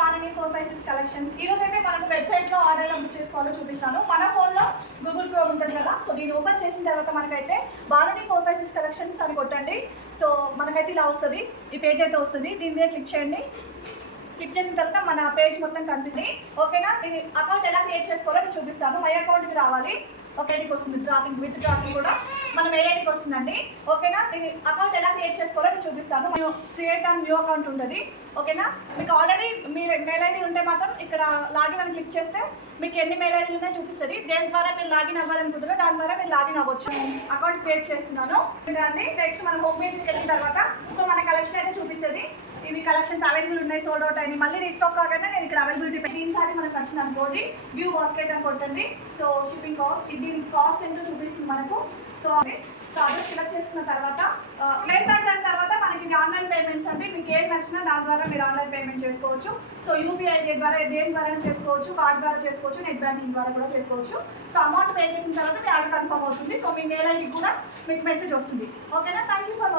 బాలని 456 collections. ఈ రోజు అయితే మనకు వెబ్సైట్ లో ఆర్డర్ ఎలా బుక్ చేసుకోవాలో చూపిస్తాను. మన ఫోన్ లో గూగుల్ క్రోమ్ ఉంటుంది కదా, సో దీన్ని ఓపెన్ చేసిన తర్వాత మనకైతే బాలని 456 కలెక్షన్స్ అని కొట్టండి. సో మనకైతే ఇలా వస్తుంది, ఈ పేజ్ అయితే వస్తుంది. దీని మీద క్లిక్ చేయండి. క్లిక్ చేసిన తర్వాత మన పేజ్ మొత్తం కనిపిస్తుంది. ఓకేనా, ఇది అకౌంట్ ఎలా క్రియేట్ చేసుకోవాలో నేను చూపిస్తాను. మై అకౌంట్కి రావాలి. ఒక ఐడికి వస్తుంది, ట్రాకింగ్ విత్ ట్రాకింగ్ కూడా మన మెయిల్ ఐడికి వస్తుందండి. ఓకేనా, ఇది అకౌంట్ ఎలా క్రియేట్ చేసుకోవాలో నేను చూపిస్తాను. మేము క్రియేట్ అండ్ న్యూ అకౌంట్ ఉంటుంది. ఓకేనా, మీకు ఆల్రెడీ మీ మెయిల్ ఐడి ఉంటే మాత్రం ఇక్కడ లాగిన్ అని క్లిక్ చేస్తే మీకు ఎన్ని మెయిల్ ఐడీలు ఉన్నాయో చూపిస్తుంది. దేని ద్వారా మీరు లాగిన్ అవ్వాలనుకుంటారో దాని ద్వారా మీరు లాగిన్ అవ్వచ్చు. అకౌంట్ క్రియేట్ చేస్తున్నాను. నెక్స్ట్ మన హోమ్ పేజ్కి వెళ్ళిన తర్వాత సో మన కలెక్షన్ అయితే చూపిస్తుంది. ఇవి కలెక్షన్స్ అవైలబుల్ ఉన్నాయి, సోల్డ్ అవుట్ అయ్యి మళ్ళీ రీస్టాక్ కాగానే నేను ఇక్కడ అవైలబిలిటీ దీనిసారి మనకు నచ్చిన అనుకోండి వ్యూ బాస్కెట్ అని కొట్టండి. సో షిప్పింగ్ దీని కాస్ట్ ఎంతో చూపిస్తుంది మనకు. సో అదే సెలెక్ట్ చేసుకున్న తర్వాత ప్లేస్ అయిన తర్వాత మనకి ఆన్లైన్ పేమెంట్స్ అంటే మీకు ఏం నచ్చినా దాని ద్వారా మీరు ఆన్లైన్ పేమెంట్ చేసుకోవచ్చు. సో యూపీఐ ద్వారా దేని ద్వారా చేసుకోవచ్చు, కార్డ్ ద్వారా చేసుకోవచ్చు, నెట్ బ్యాంకింగ్ ద్వారా కూడా చేసుకోవచ్చు. సో అమౌంట్ పే చేసిన తర్వాత మీ ఆర్డర్ కన్ఫర్మ్ అవుతుంది. సో మీ మెయిల్ ఐడి కూడా మీకు మెసేజ్ వస్తుంది. ఓకేనా, థ్యాంక్ యూ ఫర్